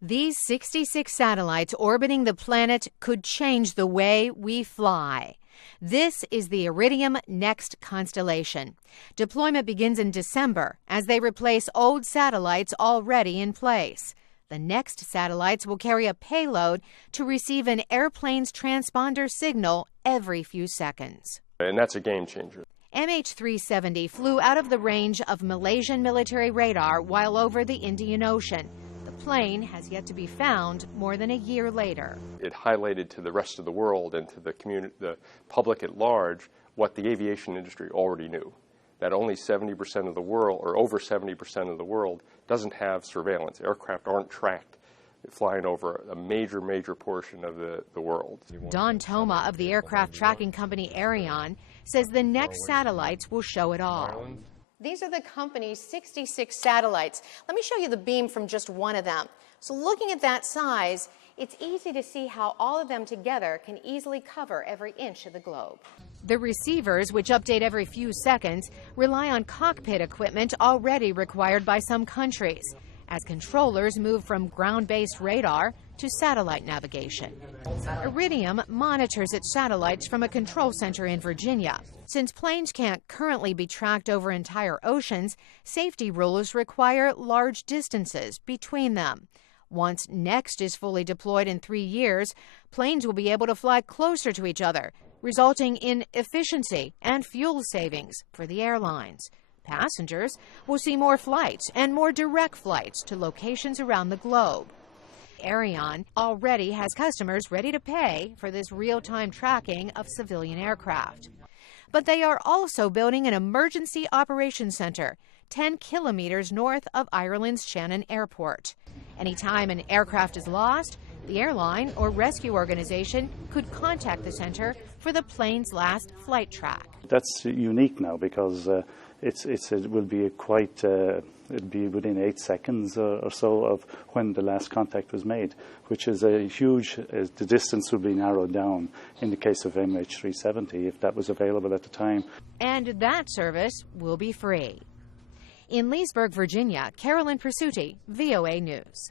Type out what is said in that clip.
These 66 satellites orbiting the planet could change the way we fly. This is the Iridium Next constellation. Deployment begins in December as they replace old satellites already in place. The Next satellites will carry a payload to receive an airplane's transponder signal every few seconds. And that's a game changer. MH370 flew out of the range of Malaysian military radar while over the Indian Ocean. The plane has yet to be found more than a year later. It highlighted to the rest of the world and to the community, the public at large, what the aviation industry already knew. That only 70% of the world, or over 70% of the world, doesn't have surveillance. Aircraft aren't tracked flying over a major portion of the world. Don Thoma of the aircraft tracking company AIREON says the next satellites will show it all. These are the company's 66 satellites. Let me show you the beam from just one of them. So looking at that size, it's easy to see how all of them together can easily cover every inch of the globe. The receivers, which update every few seconds, rely on cockpit equipment already required by some countries, as controllers move from ground-based radar to satellite navigation. Iridium monitors its satellites from a control center in Virginia. Since planes can't currently be tracked over entire oceans, safety rules require large distances between them. Once Next is fully deployed in 3 years, planes will be able to fly closer to each other, resulting in efficiency and fuel savings for the airlines. Passengers will see more flights and more direct flights to locations around the globe. AIREON already has customers ready to pay for this real-time tracking of civilian aircraft. But they are also building an emergency operations center 10 kilometers north of Ireland's Shannon Airport. Anytime an aircraft is lost, the airline or rescue organization could contact the center for the plane's last flight track. That's unique now because it will be it'll be within 8 seconds or so of when the last contact was made, which is a huge, the distance will be narrowed down in the case of MH370 if that was available at the time. And that service will be free. In Leesburg, Virginia, Carolyn Presutti, VOA News.